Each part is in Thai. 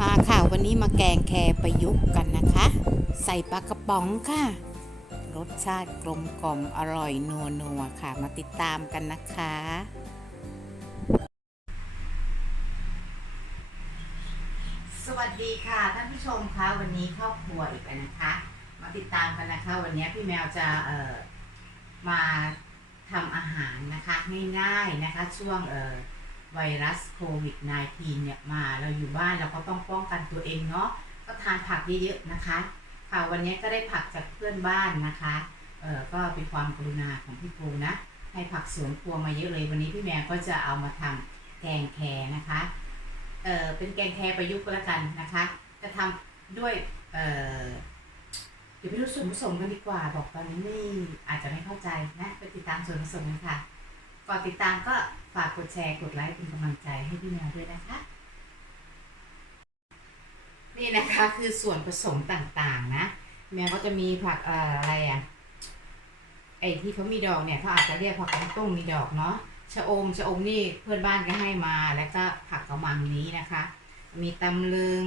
มาค่ะวันนี้มาแกงแครประยุกต์กันนะคะ ใส่ปลากระป๋องค่ะ รสชาติกลมกล่อมอร่อยนัวนัวค่ะ มาติดตามกันนะคะ สวัสดีค่ะท่านผู้ชมคะวันนี้ครอบครัวอีกแล้วนะคะ มาติดตามกันนะคะ วันนี้พี่แมวจะเอ่อมาทำอาหารนะคะง่ายๆนะคะ ช่วงเอ่อ ไวรัสโควิด -19 เนี่ยมาเราอยู่บ้านเราก็ต้องป้องกันตัวเองเนาะก็ทานผักเยอะๆนะคะ ค่ะวันนี้ก็ได้ผักจากเพื่อนบ้านนะคะเออก็เป็นความกรุณาของพี่ปูนะ ให้ผักสวนครัวมาเยอะเลย วันนี้พี่แมวก็จะเอามาทำแกงแคนะคะเออเป็นแกงแคประยุกต์ก็แล้วกันนะคะ จะทำด้วยเออเดี๋ยวไปดูส่วนผสมกันดีกว่า บอกตอนนี้ไม่อาจจะไม่เข้าใจนะไปติดตามส่วนผสมกันค่ะ ก่อนติดตามก็ฝากกดแชร์กดไลค์เป็นกำลังใจให้พี่แมวด้วยนะคะ นี่นะคะคือส่วนผสมต่างๆนะ แมวก็จะมีผักเอ่ออะไรอะไอ้ที่เขามีดอกเนี่ยเขาอาจจะเรียกผักกงต้งมีดอกเนาะชะอมชะอมนี่เพื่อนบ้านก็ให้มาแล้วก็ผักกระมังนี้นะคะ มีตำลึง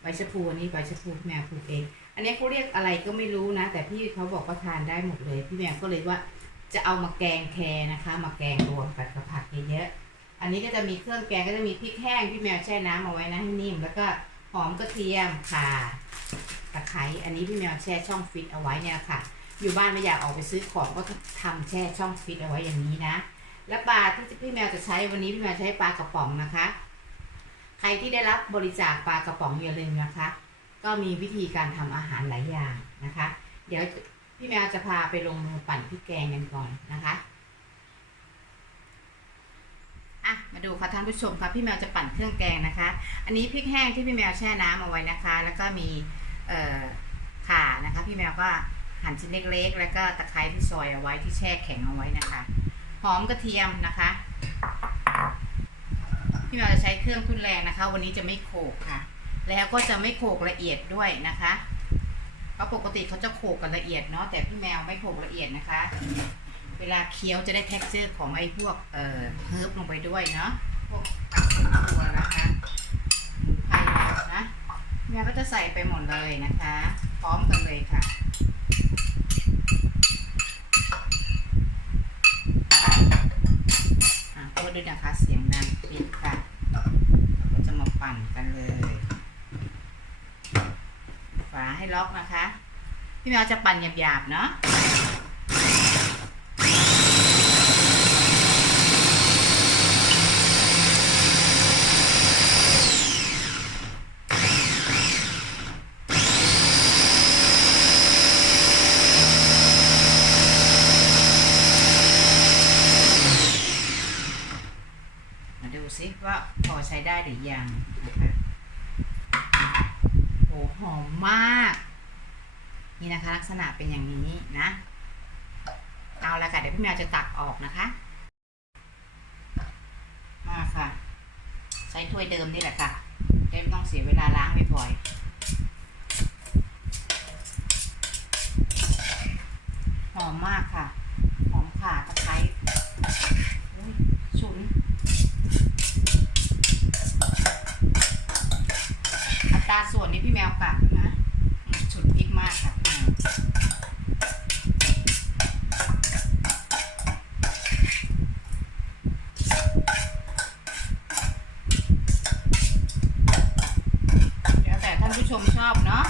ใบชะพูนนี้ใบชะพูแมวปลูกเอง อันนี้เขาเรียกอะไรก็ไม่รู้นะ แต่พี่เขาบอกว่าทานได้หมดเลย พี่แมวก็เลยว่า จะเอามาแกงแคนะคะ มาแกงรวมกับกับผักเยอะๆ อันนี้ก็จะมีเครื่องแกงก็จะมีพริกแห้งพี่แมวแช่น้ำเอาไว้นะให้นิ่ม แล้วก็หอมกระเทียมข่าตะไคร้ อันนี้พี่แมวแช่ช่องฟิตเอาไว้เนี่ยค่ะ อยู่บ้านไม่อยากออกไปซื้อของก็ทำแช่ช่องฟิตเอาไว้อย่างนี้นะ และปลาที่พี่แมวจะใช้วันนี้พี่แมวใช้ปลากระป๋องนะคะ ใครที่ได้รับบริจาคปลากระป๋องอย่าลืมนะคะ ก็มีวิธีการทำอาหารหลายอย่างนะคะ เดี๋ยว พี่แมวจะพาไปลงมือปั่นพริกแกงกันก่อนนะคะอะมาดูค่ะท่านผู้ชมค่ะพี่แมวจะปั่นเครื่องแกงนะคะ อันนี้พริกแห้งที่พี่แมวแช่น้ำเอาไว้นะคะ แล้วก็มีเอ่อข่านะคะ พี่แมวก็หั่นชิ้นเล็กๆ แล้วก็ตะไคร้ที่ซอยเอาไว้ที่แช่แข็งเอาไว้นะคะ หอมกระเทียมนะคะ พี่แมวจะใช้เครื่องทุนแรงนะคะ วันนี้จะไม่โขกค่ะ แล้วก็จะไม่โขกละเอียดด้วยนะคะ เพราะปกติเขาจะโขกกันละเอียดเนาะแต่พี่แมวไม่โขกละเอียดนะคะ เวลาเคี้ยวจะได้ t e x t อร์ของไอ้พวกเอ่อเฮิร์บลงไปด้วยเนาะพวกผักสวนครัวนะคะหมูไผ่นะแมวก็จะใส่ไปหมดเลยนะคะ พร้อมกันเลยค่ะอะโทษด้วยนะคะเสียงดังปิดค่ะ เราก็จะมาปั่นกันเลยาให้ล็อกนะคะ พี่แมวจะปั่นหยาบๆเนาะมาดูซิว่าพอใช้ได้หรือยังนะคะ หอมมาก นี่นะคะ ลักษณะเป็นอย่างนี้นะ เอาละค่ะ เดี๋ยวพี่แมวจะตักออกนะคะ มาค่ะ ใช้ถ้วยเดิมนี่แหละค่ะไม่ต้องเสียเวลาล้างบ่อยๆหอมมากค่ะ หอมขาตะไคร้อุ๊ยฉุน อัตราส่วนนี้พี่แมวกัดนะฉุนพริกมากค่ะพี่แมวแล้วแต่ท่าน ผู้ชมชอบเนาะ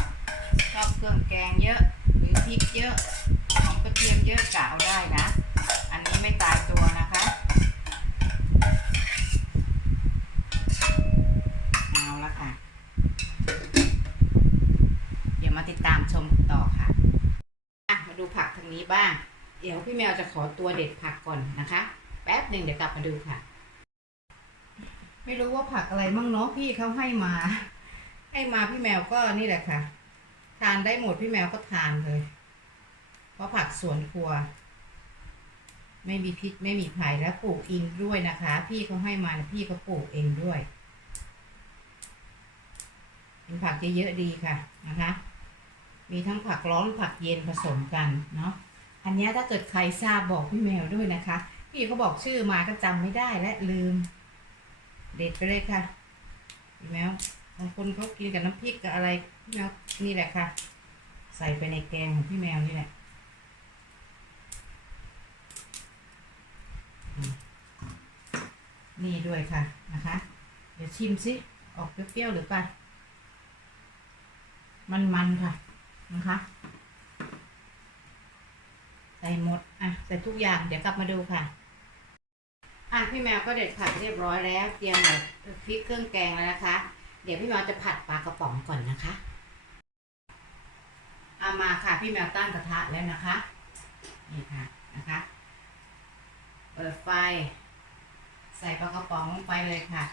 ชอบเครื่องแกงเยอะหรือพริกเยอะหอมกระเทียมเยอะกะเอาได้นะ อันนี้ไม่ตายตัวนะคะเอาละค่ะ เดี๋ยวมาติดตามชมต่อค่ะมาดูผักทางนี้บ้าง เดี๋ยวพี่แมวจะขอตัวเด็ดผักก่อนนะคะ แป๊บหนึ่งเดี๋ยวกลับมาดูค่ะ ไม่รู้ว่าผักอะไรมั่งเนาะพี่เขาให้มา ให้มาพี่แมวก็นี่แหละค่ะ ทานได้หมดพี่แมวก็ทานเลย เพราะผักสวนครัว ไม่มีพิษไม่มีภัยและปลูกเองด้วยนะคะ พี่เขาให้มาพี่เขาปลูกเองด้วยเป็นผักเยอะๆดีค่ะนะคะ มีทั้งผักร้อนผักเย็นผสมกันเนาะอันนี้ถ้าเกิดใครทราบบอกพี่แมวด้วยนะคะ พี่เขาบอกชื่อมาก็จำไม่ได้และลืม เด็ดไปเลยค่ะพี่แมว บางคนเขากินกับน้ำพริกกับอะไรพี่แมวนี่แหละค่ะ ใส่ไปในแกงของพี่แมวนี่แหละนี่ด้วยค่ะนะคะ เดี๋ยวชิมสิออกเปรี้ยวๆหรือเปล่ามันๆค่ะนะคะใส่หมดอะใส่ทุกอย่างเดี๋ยวกลับมาดูค่ะอะพี่แมวก็เด็ดผัดเรียบร้อยแล้ว เตรียมพริกเครื่องแกงแล้วนะคะ เดี๋ยวพี่แมวจะผัดปลากระป๋องก่อนนะคะ เอามาค่ะพี่แมวตั้งกระทะแล้วนะคะ นี่ค่ะนะคะเปิดไฟ ใส่ปลากระป๋องลงไปเลยค่ะ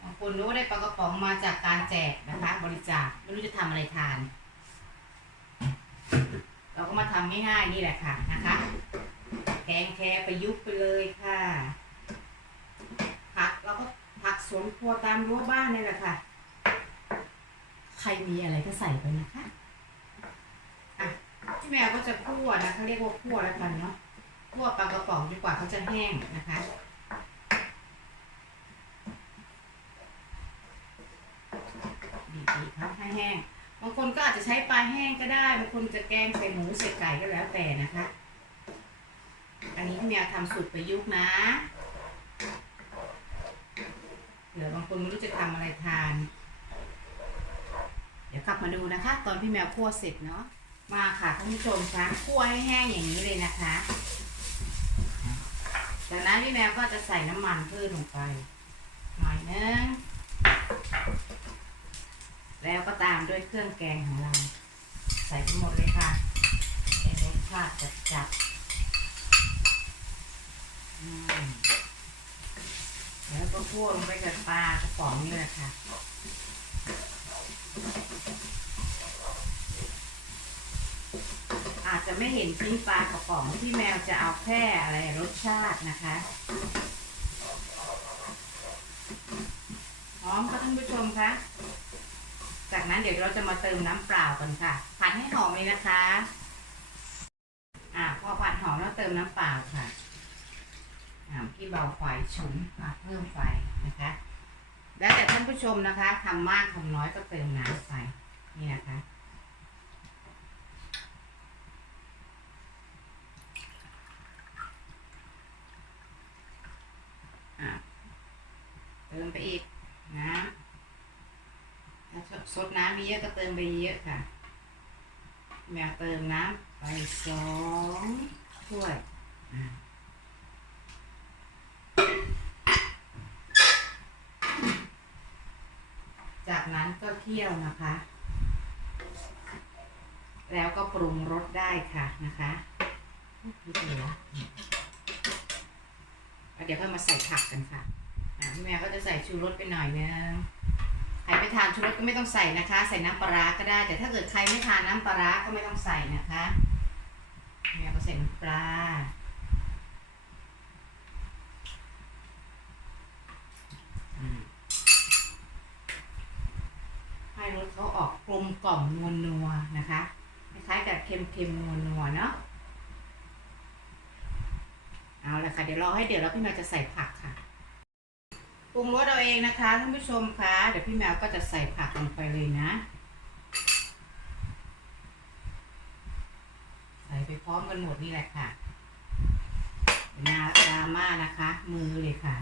บางคนรู้ได้ปลากระป๋องมาจากการแจกนะคะ บริจาคไม่รู้จะทำอะไรทาน เราก็มาทำง่ายๆนี่แหละค่ะนะคะ แกงแคปยุกต์ไปเลยค่ะ สวนครัวตามรั้วบ้านนี่แหละค่ะ ใครมีอะไรก็ใส่ไปนะคะอะพี่แมวก็จะคั่วนะเขาเรียกว่าคั่วแล้วกันเนาะคั่วปลากระป๋องดีกว่าเขาจะแห้งนะคะดีๆครับให้แห้งบางคนก็อาจจะใช้ปลาแห้งก็ได้บางคนจะแกงใส่หมูใส่ไก่ก็แล้วแต่นะคะ อันนี้พี่แมวทำสูตรประยุกต์นะ เดี๋ยวบางคนไม่รู้จะทำอะไรทาน เดี๋ยวกลับมาดูนะคะ ตอนพี่แมวคั่วเสร็จเนาะมาค่ะท่านผู้ชมคะคั่วให้แห้งอย่างนี้เลยนะคะจากนั้นพี่แมวก็จะใส่น้ำมันพืชลงไปหน่อยนึงแล้วก็ตามด้วยเครื่องแกงของเรา ใส่ทั้งหมดเลยค่ะให้รสชาติจัดจัดๆอืม แล้วก็คั่วงไปกับปลากระป๋องนี่แหละค่ะอาจจะไม่เห็นชิ้นปลากระป๋องที่แมวจะเอาแค่อะไรรสชาตินะคะหอมค่ะท่านผู้ชมคะจากนั้นเดี๋ยวเราจะมาเติมน้ำเปล่ากันค่ะ ผัดให้หอมเลยนะคะ อ่าพอผัดหอมแล้วเติมน้ำเปล่าค่ะ อ่าที่เบาไฟฉุนอะเพิ่มไฟนะคะ แล้วแต่ท่านผู้ชมนะคะทำมากทำน้อยก็เติมน้ำไปนี่นะคะเติมไปอีกนะถ้าสดน้ำมีเยอะก็เติมไปเยอะค่ะแมวเติมน้ำไปสองถ้วยอะจานก็เคี่ยวนะคะ แล้วก็ปรุงรสได้ค่ะนะคะนิดเดียวแล้วเดี๋ยวค่อมาใส่ผักกันค่ะพี่แมวก็จะใส่ชูรสไปหน่อยนึงใครไม่ทานชูรสก็ไม่ต้องใส่นะคะ ใส่น้ำปลาร้าก็ได้ แต่ถ้าเกิดใครไม่ทานน้ำปลาร้าก็ไม่ต้องใส่นะคะแมวก็ใส่น้ำปลา ให้รสเขาออกกลมกล่อมนวลนัวนะคะคล้ายๆกับเค็มๆนวลนัวเนาะเอาละค่ะเดี๋ยวรอให้เดือดแล้วพี่แมวจะใส่ผักค่ะปรุงรสเอาเองนะคะท่านผู้ชมคะเดี๋ยวพี่แมวก็จะใส่ผักลงไปเลยนะ ใส่ไปพร้อมกันหมดนี่แหละค่ะนาดราม่านะคะ มือเลยค่ะ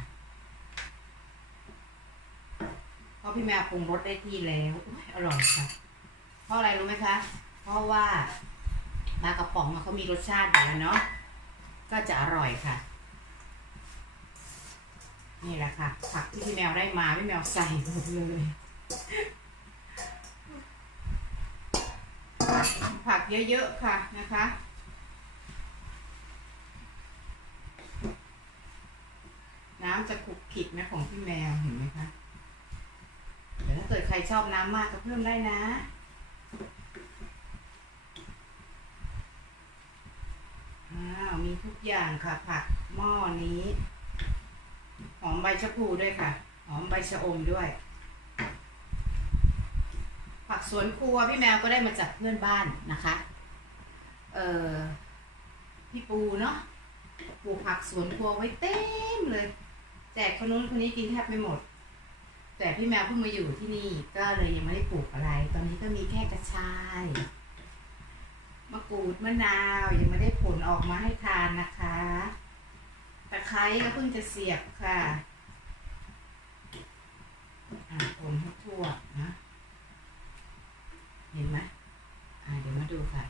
เพราะพี่แมวปรุงรสได้ที่แล้วอร่อยค่ะ เพราะอะไรรู้ไหมคะ เพราะว่าปลากระป๋องเขามีรสชาติอยู่แล้วเนาะ ก็จะอร่อยค่ะ นี่แหละค่ะ ผักที่พี่แมวได้มาพี่แมวใส่หมดเลย ผักเยอะๆค่ะนะคะน้ำจะขุกขลิกนะของพี่แมวเห็นไหมคะ เกิดใครชอบน้ำมากก็เพิ่มได้นะ อ้าว มีทุกอย่างค่ะ ผักหม้อนี้ หอมใบชะพูด้วยค่ะ หอมใบชะอมด้วย ผักสวนครัวพี่แมวก็ได้มาจากเพื่อนบ้านนะคะ เออพี่ปูเนาะปลูกผักสวนครัวไว้เต็มเลย แจกคนนู้นคนนี้กินแทบไม่หมด แต่พี่แมวเพิ่งมาอยู่ที่นี่ก็เลยยังไม่ได้ปลูกอะไร ตอนนี้ก็มีแค่กระชายมะกรูดมะนาวยังไม่ได้ผลออกมาให้ทานนะคะตะไคร้ก็เพิ่งจะเสียบค่ะอ่าคนให้ทั่วนะ เห็นไหมอ่าเดี๋ยวมาดูค่ะ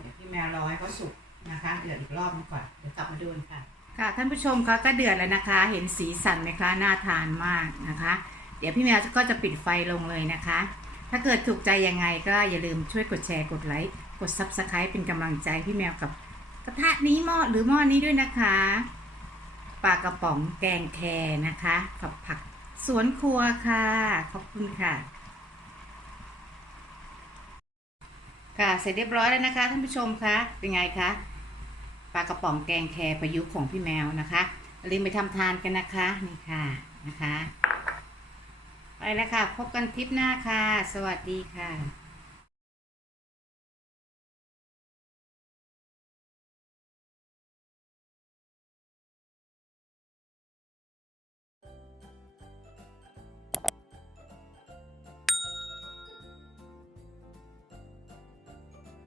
เดี๋ยวพี่แมว รอให้เขาสุกนะคะเดือดอีกรอบนึงก่อนเดี๋ยวกลับมาดูกันค่ะ ค่ะท่านผู้ชมคะก็เดือดแล้วนะคะ เห็นสีสันไหมคะน่าทานมากนะคะ เดี๋ยวพี่แมวก็จะปิดไฟลงเลยนะคะ ถ้าเกิดถูกใจยังไงก็อย่าลืมช่วยกดแชร์กดไลค์กด Subscribe เป็นกำลังใจพี่แมวกับกระทะนี้หม้อหรือหม้อนี้ด้วยนะคะปลากระป๋องแกงแคนะคะ กับผักสวนครัวค่ะ ขอบคุณค่ะ ค่ะเสร็จเรียบร้อยแล้วนะคะท่านผู้ชมคะเป็นไงคะปลากระป๋องแกงแครประยุกต์ของพี่แมวนะคะลืมไปทำทานกันนะคะนี่ค่ะนะคะ ไปแล้วค่ะ พบกันทริปหน้าค่ะ สวัสดีค่ะ